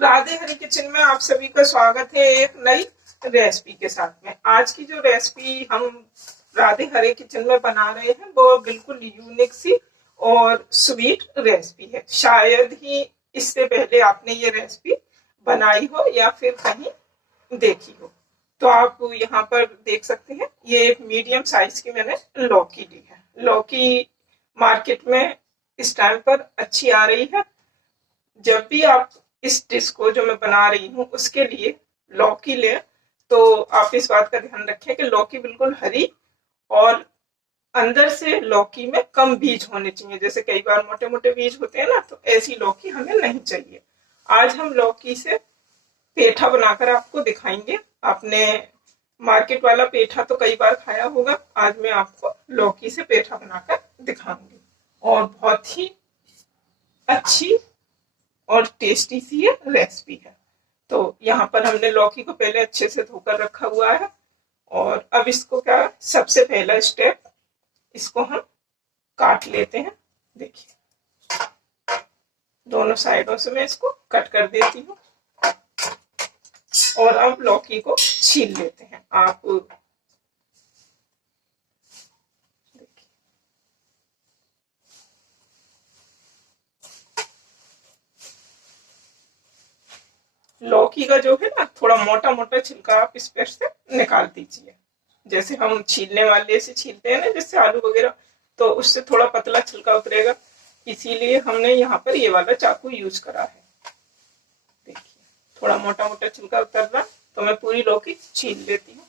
राधे हरी kitchen में आप सभी का स्वागत है एक नई रेसिपी के साथ में। आज की जो रेसिपी हम राधे हरे किचन में बना रहे हैं वो बिल्कुल यूनिक सी और स्वीट रेसिपी है। शायद ही इससे पहले आपने ये रेसिपी बनाई हो या फिर कहीं देखी हो। तो आप यहाँ पर देख सकते हैं, ये एक मीडियम साइज की मैंने लौकी ली है। लौकी मार्केट में इस टाइम पर अच्छी आ रही है। जब भी आप इस डिश को जो मैं बना रही हूँ उसके लिए लौकी लें तो आप इस बात का ध्यान रखें कि लौकी बिल्कुल हरी और अंदर से लौकी में कम बीज होने चाहिए। जैसे कई बार मोटे मोटे बीज होते हैं ना, तो ऐसी लौकी हमें नहीं चाहिए। आज हम लौकी से पेठा बनाकर आपको दिखाएंगे। आपने मार्केट वाला पेठा तो कई बार खाया होगा, आज मैं आपको लौकी से पेठा बनाकर दिखाऊंगी और बहुत ही अच्छी और टेस्टी सी ये रेसिपी है। तो यहाँ पर हमने लौकी को पहले अच्छे से धोकर रखा हुआ है और अब इसको क्या, सबसे पहला स्टेप, इसको हम काट लेते हैं। देखिए, दोनों साइडों से मैं इसको कट कर देती हूँ और अब लौकी को छील लेते हैं। आप लौकी का जो है ना, थोड़ा मोटा मोटा छिलका आप इस पर से निकाल दीजिए। जैसे हम छीलने वाले से छीलते हैं ना, जैसे आलू वगैरह, तो उससे थोड़ा पतला छिलका उतरेगा, इसीलिए हमने यहाँ पर ये वाला चाकू यूज करा है। देखिए, थोड़ा मोटा मोटा छिलका उतर रहा, तो मैं पूरी लौकी छील लेती हूँ।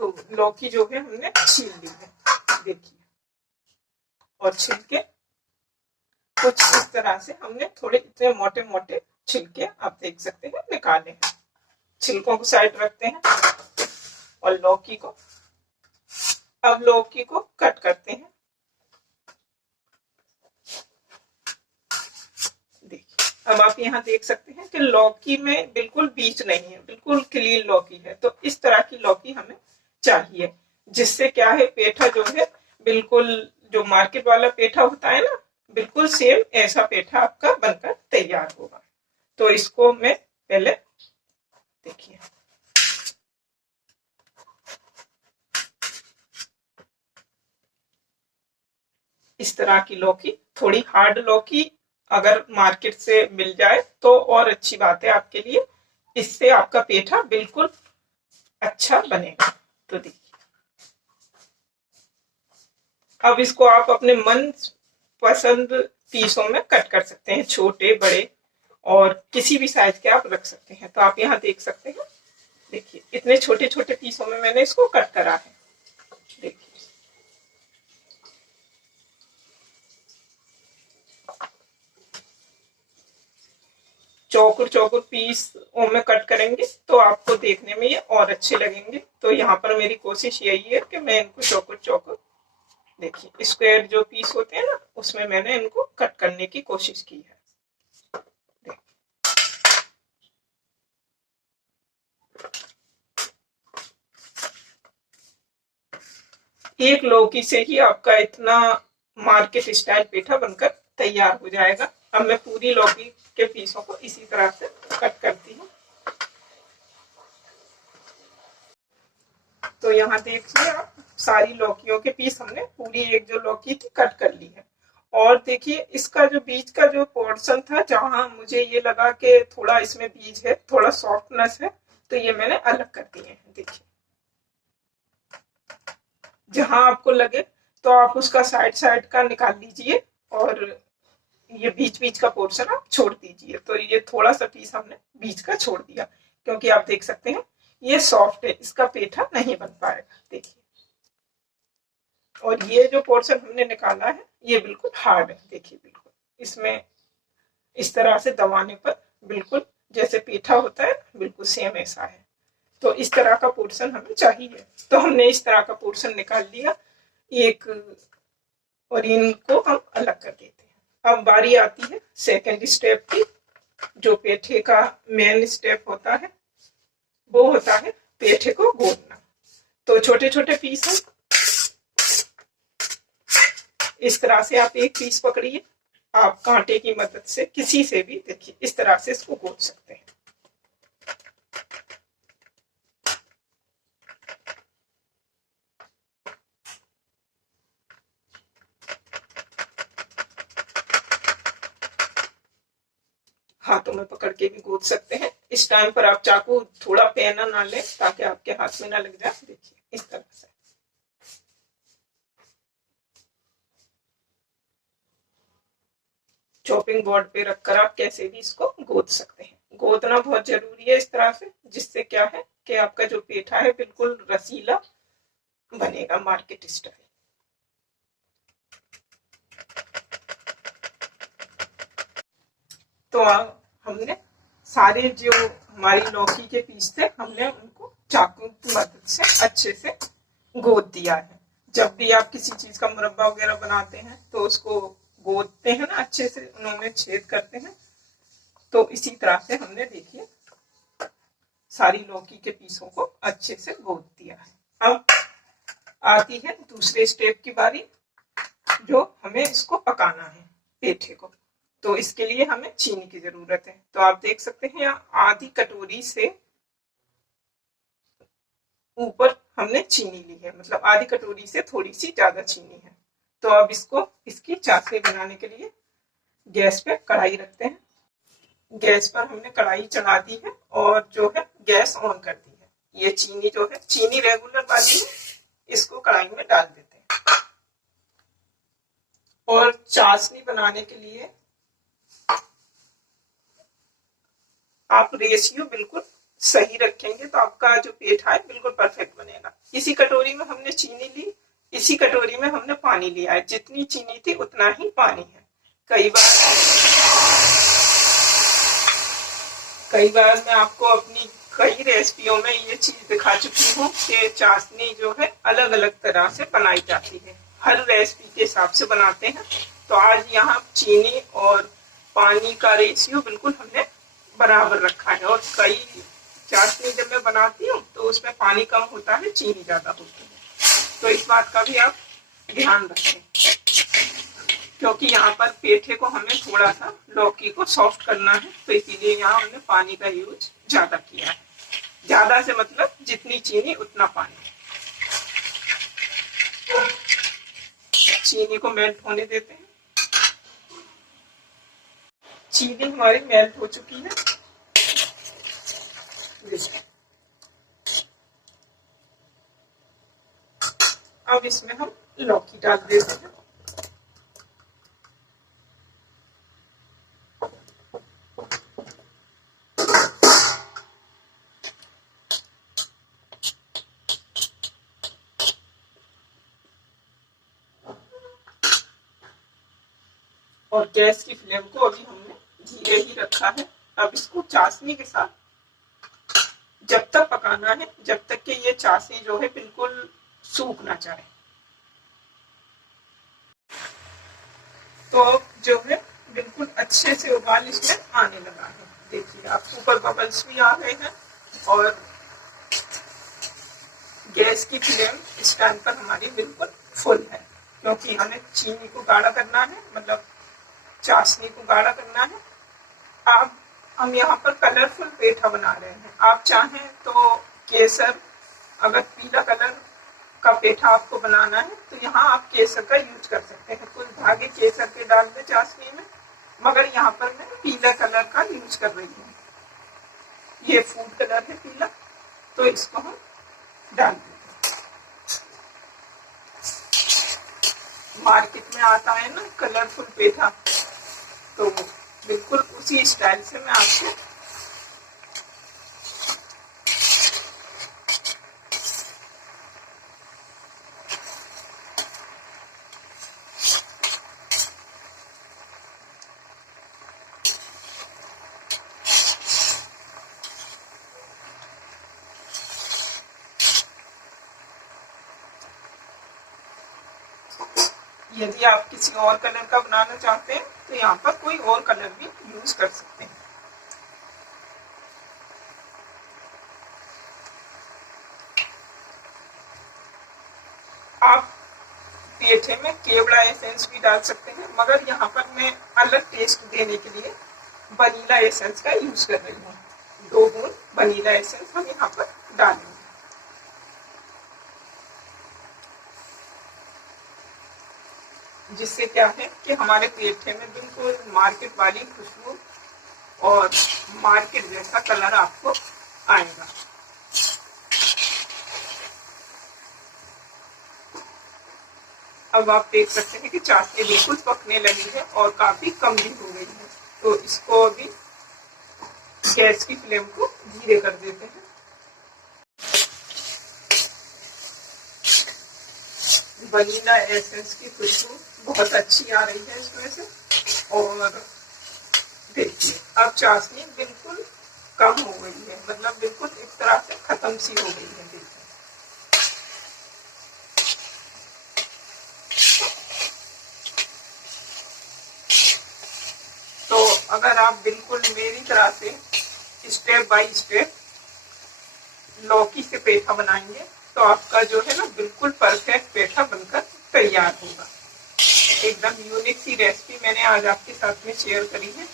तो लौकी जो है हमने छील ली है, देखिए, और छिलके कुछ इस तरह से हमने थोड़े इतने मोटे मोटे छिलके आप देख सकते हैं निकाले हैं। छिलकों को साइड रखते हैं और लौकी को, अब लौकी को कट करते हैं। देखिए, अब आप यहाँ देख सकते हैं कि लौकी में बिल्कुल बीज नहीं है, बिल्कुल क्लीन लौकी है। तो इस तरह की लौकी हमें चाहिए, जिससे क्या है, पेठा जो है बिल्कुल जो मार्केट वाला पेठा होता है ना, बिल्कुल सेम ऐसा पेठा आपका बनकर तैयार होगा। तो इसको मैं पहले, देखिए, इस तरह की लौकी, थोड़ी हार्ड लौकी अगर मार्केट से मिल जाए तो और अच्छी बात है आपके लिए, इससे आपका पेठा बिल्कुल अच्छा बनेगा। तो देखिए, अब इसको आप अपने मन पसंद पीसों में कट कर सकते हैं, छोटे बड़े और किसी भी साइज के आप रख सकते हैं। तो आप यहाँ देख सकते हैं, देखिए, इतने छोटे छोटे पीसों में मैंने इसको कट करा है। देखिए, चौकुर चौकुर पीस में कट करेंगे तो आपको देखने में ये और अच्छे लगेंगे। तो यहाँ पर मेरी कोशिश यही है कि मैं इनको चौकुर चौकुर, देखिए, स्क्वायर जो पीस होते हैं ना, उसमें मैंने इनको कट करने की कोशिश की है। एक लौकी से ही आपका इतना मार्केट स्टाइल पेठा बनकर तैयार हो जाएगा। अब मैं पूरी लौकी के पीसों को इसी तरह से कट करती हूँ। तो यहाँ देखिए आप, सारी लौकियों के पीस हमने पूरी एक जो लौकी थी कट कर ली है। और देखिए, इसका जो बीज का जो पोर्शन था, जहाँ मुझे ये लगा कि थोड़ा इसमें बीज है, थोड़ा सॉफ्टनेस है, तो ये मैंने अलग कर दिए हैं। देखिए, जहां आपको लगे तो आप उसका साइड साइड का निकाल लीजिए और ये बीच बीच का पोर्शन आप छोड़ दीजिए। तो ये थोड़ा सा पीस हमने बीच का छोड़ दिया, क्योंकि आप देख सकते हैं ये सॉफ्ट है, इसका पेठा नहीं बन पाएगा। देखिए, और ये जो पोर्शन हमने निकाला है ये बिल्कुल हार्ड है। देखिए, बिल्कुल इसमें इस तरह से दबाने पर बिल्कुल जैसे पेठा होता है, बिल्कुल सेम ऐसा है। तो इस तरह का पोर्शन हमें चाहिए, तो हमने इस तरह का पोर्शन निकाल लिया एक, और इनको हम अलग कर देते हैं। अब बारी आती है सेकंड स्टेप की। जो पेठे का मेन स्टेप होता है वो होता है पेठे को गोदना। तो छोटे छोटे पीस हैं, इस तरह से आप एक पीस पकड़िए आप कांटे की मदद से किसी से भी देखिए इस तरह से इसको गूंथ सकते हैं। हाथों में पकड़ के भी गूंथ सकते हैं। इस टाइम पर आप चाकू थोड़ा पैना ना लें ताकि आपके हाथ में ना लग जाए। देखिए इस तरह से चॉपिंग बोर्ड पे रखकर आप कैसे भी इसको गूंथ सकते हैं। गूंथना बहुत जरूरी है इस तरह से, जिससे क्या है कि आपका जो पेठा है बिल्कुल रसीला बनेगा मार्केट स्टाइल। तो हमने सारे जो हमारी लौकी के पीस थे हमने उनको चाकू की मदद से अच्छे से गूंथ दिया है। जब भी आप किसी चीज का मुरब्बा वगैरह बनाते हैं तो उसको गूंथते हैं ना, अच्छे से उनमें छेद करते हैं। तो इसी तरह से हमने देखिए सारी लौकी के पीसों को अच्छे से गूंथ दिया है। अब आती है दूसरे स्टेप की बारी, जो हमें इसको पकाना है पेठे को। तो इसके लिए हमें चीनी की जरूरत है। तो आप देख सकते हैं यहाँ आधी कटोरी से ऊपर हमने चीनी ली है, मतलब आधी कटोरी से थोड़ी सी ज्यादा चीनी है। तो अब इसको इसकी चाशनी बनाने के लिए गैस पे कढ़ाई रखते हैं। गैस पर हमने कढ़ाई चढ़ा दी है और जो है गैस ऑन कर दी है। ये चीनी जो है चीनी रेगुलर वाली है, इसको कढ़ाई में डाल देते हैं। और चाशनी बनाने के लिए आप रेशियो बिल्कुल सही रखेंगे तो आपका जो पेठा है बिल्कुल परफेक्ट बनेगा। इसी कटोरी में हमने चीनी ली, इसी कटोरी में हमने पानी लिया है। जितनी चीनी थी उतना ही पानी है। कई बार मैं आपको अपनी कई रेसिपियों में ये चीज दिखा चुकी हूँ कि चाशनी जो है अलग अलग तरह से बनाई जाती है, हर रेसिपी के हिसाब से बनाते हैं। तो आज यहाँ चीनी और पानी का रेशियो बिल्कुल हमने बराबर रखा है। और कई चाशनी जब मैं बनाती हूँ तो उसमें पानी कम होता है, चीनी ज्यादा होती है। तो इस बात का भी आप ध्यान रखें, क्योंकि यहाँ पर पेठे को हमें थोड़ा सा लौकी को सॉफ्ट करना है, तो इसीलिए यहाँ हमने पानी का यूज ज्यादा किया है। ज्यादा से मतलब जितनी चीनी उतना पानी। चीनी को मेल्ट होने देते हैं। चीनी हमारी मेल्ट हो चुकी है। अब इसमें हम लौकी डाल देते हैं। और गैस की फ्लेम को अभी हमने धीरे ही रखा है। अब इसको चाशनी के साथ जब तक पकाना है जब तक कि ये चाशनी जो है बिल्कुल सूख ना जाए। तो अब जो है बिल्कुल अच्छे से उबाल इसमें आने लगा है। देखिए आप ऊपर बबल्स भी आ गए हैं और गैस की फ्लेम इस टाइम पर हमारी बिल्कुल फुल है, क्योंकि हमें चीनी को गाढ़ा करना है, मतलब चाशनी को गाढ़ा करना है। आप हम यहाँ पर कलरफुल पेठा बना रहे हैं। आप चाहें तो केसर, अगर पीला कलर का पेठा आपको बनाना है तो यहाँ आप केसर का यूज कर सकते हैं। कुछ धागे केसर के डाल दें चाशनी में, मगर यहाँ पर मैं पीला कलर का यूज कर रही हूँ। ये फूड कलर है पीला, तो इसको हम डाल देते हैं। मार्केट में आता है ना कलरफुल पेठा, तो बिल्कुल उसी स्टाइल से मैं आपको यदि आप किसी और कलर का बनाना चाहते हैं तो यहाँ पर कोई और कलर भी यूज कर सकते हैं। आप पेठे में केवड़ा एसेंस भी डाल सकते हैं, मगर यहाँ पर मैं अलग टेस्ट देने के लिए वनीला एसेंस का यूज कर रही हूँ। 2 बूंद वनीला एसेंस हम यहाँ पर डालेंगे। जिससे क्या है कि हमारे पेठे में बिल्कुल मार्केट वाली खुशबू और मार्केट जैसा कलर आपको आएगा। अब आप देख सकते हैं कि चाशनी बिल्कुल पकने लगी है और काफी कम भी हो गई है। तो इसको अभी गैस की फ्लेम को धीरे कर देते हैं। वनीला एसेंस की खुशबू बहुत अच्छी आ रही है इसमें से। और देखिए अब चाशनी बिल्कुल कम हो गई है, मतलब बिल्कुल एक तरह से खत्म सी हो गई है। देखिए तो अगर आप बिल्कुल मेरी तरह से स्टेप बाय स्टेप लौकी से पेठा बनाएंगे तो आपका जो है ना बिल्कुल परफेक्ट पेठा बनकर तैयार होगा। एकदम यूनिक सी रेसिपी मैंने आज आपके साथ में शेयर करी है।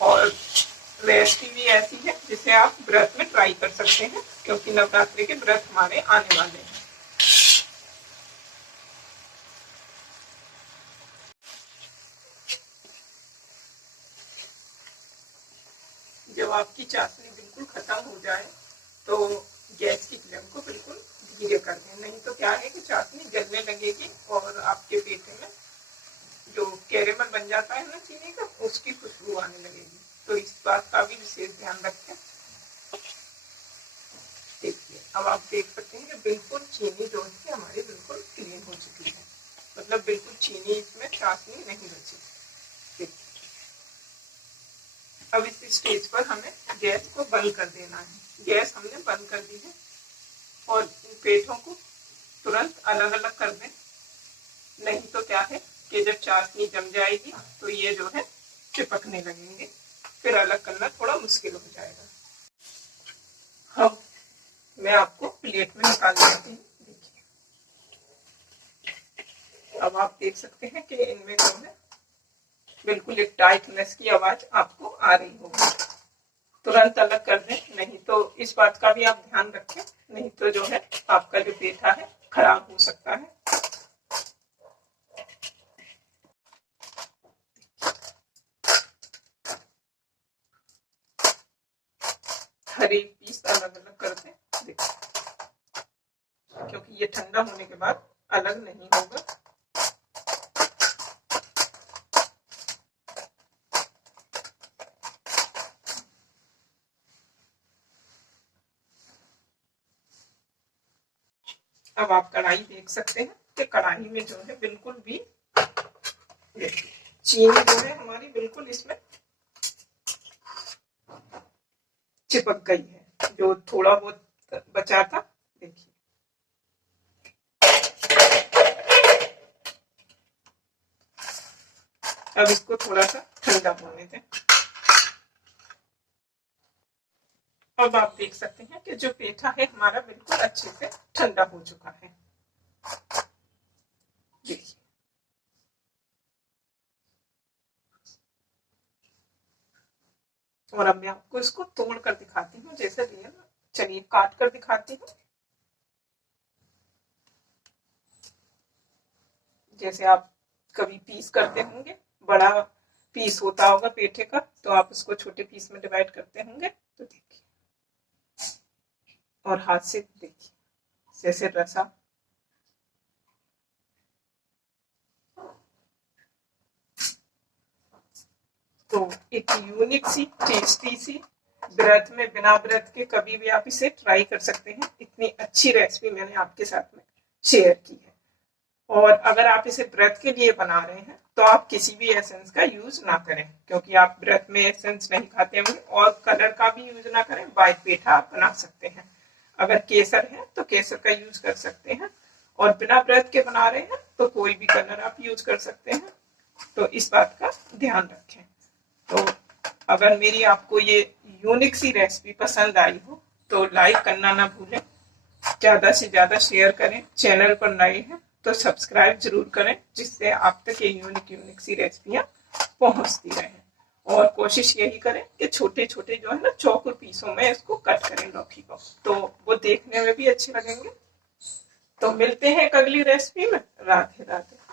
और रेसिपी भी ऐसी है जिसे आप व्रत में ट्राई कर सकते हैं, क्योंकि नवरात्रि के व्रत हमारे आने वाले हैं। जब आपकी चाशनी बिल्कुल खत्म हो जाए तो गैस की फ्लेम को बिल्कुल धीरे कर दें, नहीं तो क्या है कि चाशनी जलने लगेगी और आपके पेटे में जो कैरेमल बन जाता है ना चीनी का, उसकी खुशबू आने लगेगी। तो इस बात का भी विशेष ध्यान रखें। देखिए अब आप देख सकते हैं कि बिल्कुल चीनी जो है हमारी बिल्कुल क्लीन हो चुकी है, मतलब बिल्कुल चीनी इसमें चाशनी नहीं बची। देखिए अब इस स्टेज पर हमें गैस को बंद कर देना है। गैस हमने बंद कर दी है और इन पेठों को तुरंत अलग अलग कर दें, नहीं तो क्या है कि जब चाशनी जम जाएगी तो ये जो है चिपकने लगेंगे, फिर अलग करना थोड़ा मुश्किल हो जाएगा। अब मैं आपको प्लेट में निकाल देती हूँ। देखिए अब आप देख सकते हैं कि इनमें जो है बिल्कुल एक टाइटनेस की आवाज आपको आ रही होगी। तुरंत अलग कर दें, नहीं तो इस बात का भी आप ध्यान रखें, नहीं तो जो है आपका जो पेठा है खराब हो सकता है। हर एक पीस अलग अलग कर दें। देखिए क्योंकि ये ठंडा होने के बाद अलग नहीं होगा। अब आप कढ़ाई देख सकते हैं कि कढ़ाई में जो है बिल्कुल भी चीनी जो है हमारी बिल्कुल इसमें चिपक गई है, जो थोड़ा बहुत बचा था। देखिए अब इसको थोड़ा सा ठंडा होने दें। अब आप देख सकते हैं कि जो पेठा है हमारा बिल्कुल अच्छे से ठंडा हो चुका है। देखिए और अब मैं आपको इसको तोड़ कर दिखाती हूँ, जैसे रियल। चलिए काट कर दिखाती हूँ। जैसे आप कभी पीस करते होंगे, बड़ा पीस होता होगा पेठे का, तो आप उसको छोटे पीस में डिवाइड करते होंगे। तो देखिए और हाथ से देखिए जैसे रसा। तो एक यूनिक सी टेस्टी सी व्रत में, बिना व्रत के कभी भी आप इसे ट्राई कर सकते हैं। इतनी अच्छी रेसिपी मैंने आपके साथ में शेयर की है। और अगर आप इसे व्रत के लिए बना रहे हैं तो आप किसी भी एसेंस का यूज ना करें, क्योंकि आप व्रत में एसेंस नहीं खाते होंगे। और कलर का भी यूज ना करें, व्हाइट पेठा आप बना सकते हैं। अगर केसर है तो केसर का यूज कर सकते हैं, और बिना व्रत के बना रहे हैं तो कोई भी कलर आप यूज कर सकते हैं। तो इस बात का ध्यान रखें। तो अगर मेरी आपको ये यूनिक सी रेसिपी पसंद आई हो तो लाइक करना ना भूलें, ज्यादा से ज्यादा शेयर करें। चैनल पर नए हैं तो सब्सक्राइब जरूर करें, जिससे आप तक ये यूनिक यूनिक सी रेसिपियाँ पहुँचती रहें। और कोशिश यही करें कि छोटे छोटे जो है ना चौकोर पीसों में इसको कट करें लौकी को, तो वो देखने में भी अच्छे लगेंगे। तो मिलते हैं एक अगली रेसिपी में। राधे राधे।